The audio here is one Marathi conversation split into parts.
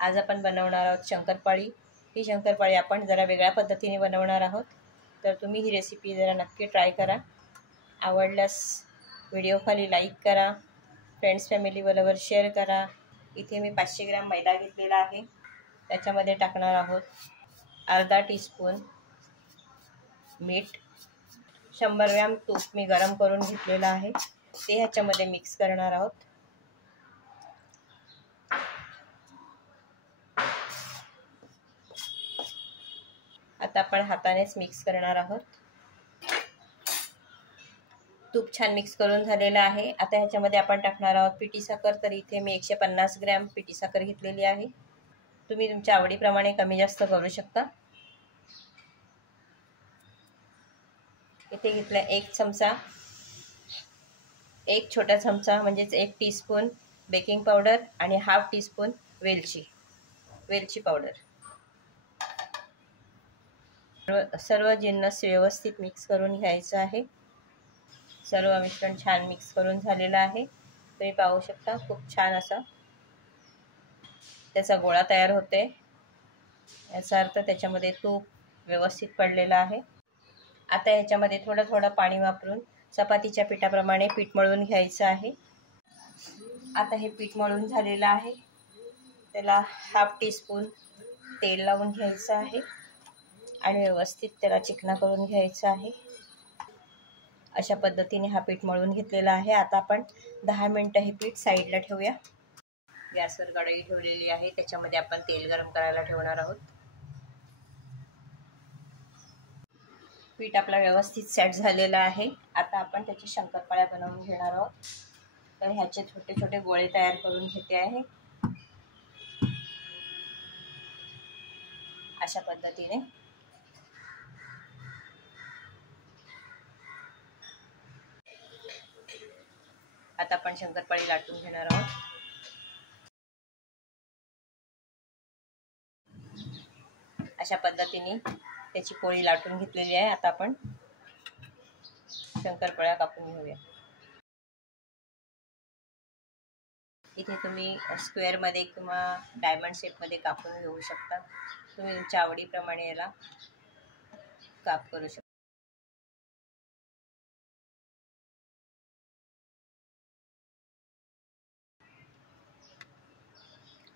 आज आपण बनवणार आहोत शंकरपाळी। ही शंकरपाळी आपण जरा वेगळ्या पद्धतीने बनवणार आहोत, तर तुम्ही ही रेसिपी जरा नक्की ट्राय करा। आवडल्यास व्हिडिओ खाली लाईक करा, फ्रेंड्स फॅमिली बरोबर शेअर करा। इथे मी 500 ग्रॅम मैदा घेतलेला आहे, त्याच्यामध्ये टाकणार आहोत अर्धा टीस्पून मीठ, 100 ग्रॅम तूप मी गरम करून घेतलेलं आहे, ते ह्याच्यामध्ये मिक्स करणार आहोत। आता आपण हातानेच मिक्स करणार आहोत। तूप छान मिक्स करून झालेलं आहे। आता ह्याच्यामध्ये आपण टाकणार आहोत पिठी साखर। तर इथे मी 150 ग्रॅम पिठी साखर घेतलेली आहे, तुम्ही तुमच्या आवडीप्रमाणे कमी जास्त करू शकता। इथे घेतला एक चमचा, एक छोटा चमचा म्हणजेच 1 टीस्पून बेकिंग पावडर आणि हाफ टीस्पून वेलची पावडर। सर्व जिन्नस व्यवस्थित मिक्स करून घ्यायचं आहे। सर्व मिश्रण छान मिक्स करून झालेलं आहे, तुम्ही पाहू शकता खूप छान असा त्याचा गोळा तयार होते। याचा अर्थ त्याच्यामध्ये तूप व्यवस्थित पडलेला आहे। आता ह्याच्यामध्ये थोडं थोडं पाणी वापरून चपातीच्या पिठाप्रमाणे पीठ मळून घ्यायचं आहे। आता हे पीठ मळून झालेलं आहे, त्याला हाफ टीस्पून तेल लावून घ्यायचं आहे आणि व्यवस्थित त्याला चिकना करून घ्यायचा आहे। अशा पद्धतीने हा पीठ मळून घेतलेला आहे। आता आपण 10 मिनिटं हे पीठ साईडला ठेवूया। गॅसवर कढई ठेवलेली आहे, त्याच्यामध्ये आपण तेल गरम करायला ठेवणार आहोत। पीठ आपला व्यवस्थित सेट झालेला आहे। आता आपण त्याची शंकरपाळ्या बनवून घेणार आहोत। तर ह्याचे छोटे छोटे गोळे तयार करून घेते आहे। अशा पद्धतीने आता आपण शंकरपाळी लाटून घेणार आहोत। अशा पद्धतीने त्याची पोळी लाटून घेतलेली आहे। आता आपण शंकरपाळ्या कापून घेऊया। इथे तुम्ही स्क्वेअर मध्ये किंवा डायमंड शेप मध्ये कापून घेऊ शकता, तुम्ही तुमच्या आवडीप्रमाणे याला काप करू शकता।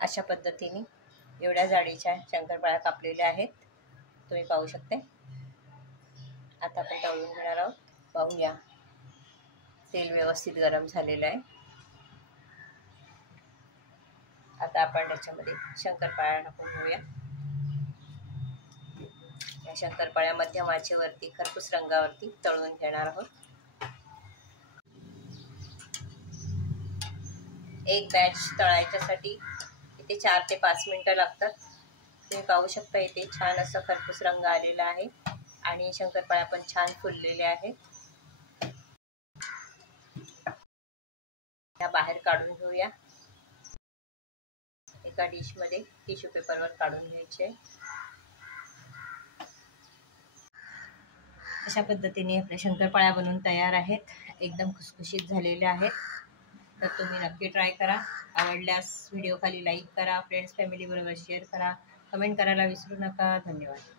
अशा पद्धतीने एवढ्या जाडीच्या शंकरपाळ्या कापलेल्या आहेत, तुम्ही पाहू शकता। आता आपण तळून घेणार आहोत। पाहूया, तेल व्यवस्थित गरम झालेलं आहे। आता आपण त्याच्यामध्ये शंकरपाळ्या टाकून घेऊया। या शंकरपाळ्या मध्यम आचेवरती खरपूस रंगावरती तळून घेणार आहोत। एक बॅच तळायच्यासाठी इथे 4 ते 5 मिनिटं लागतात, तुम्ही पाहू शकता। इथे छान असा खरपूस रंग आलेला आहे आणि शंकरपाळ्या पण छान फुललेल्या आहेत। या बाहेर काढून घेऊया। एका डिश मध्ये टिश्यू पेपरवर काढून घ्यायचे। अशा पद्धतीने आपल्या शंकरपाळ्या बनवून तयार आहेत, एकदम खुसखुशीत झालेल्या आहेत। तर तुम्ही नक्की ट्राय करा। आवडल्यास व्हिडिओ खाली लाईक करा, फ्रेंड्स फॅमिली बरोबर शेअर करा, कमेंट करायला विसरू नका। धन्यवाद।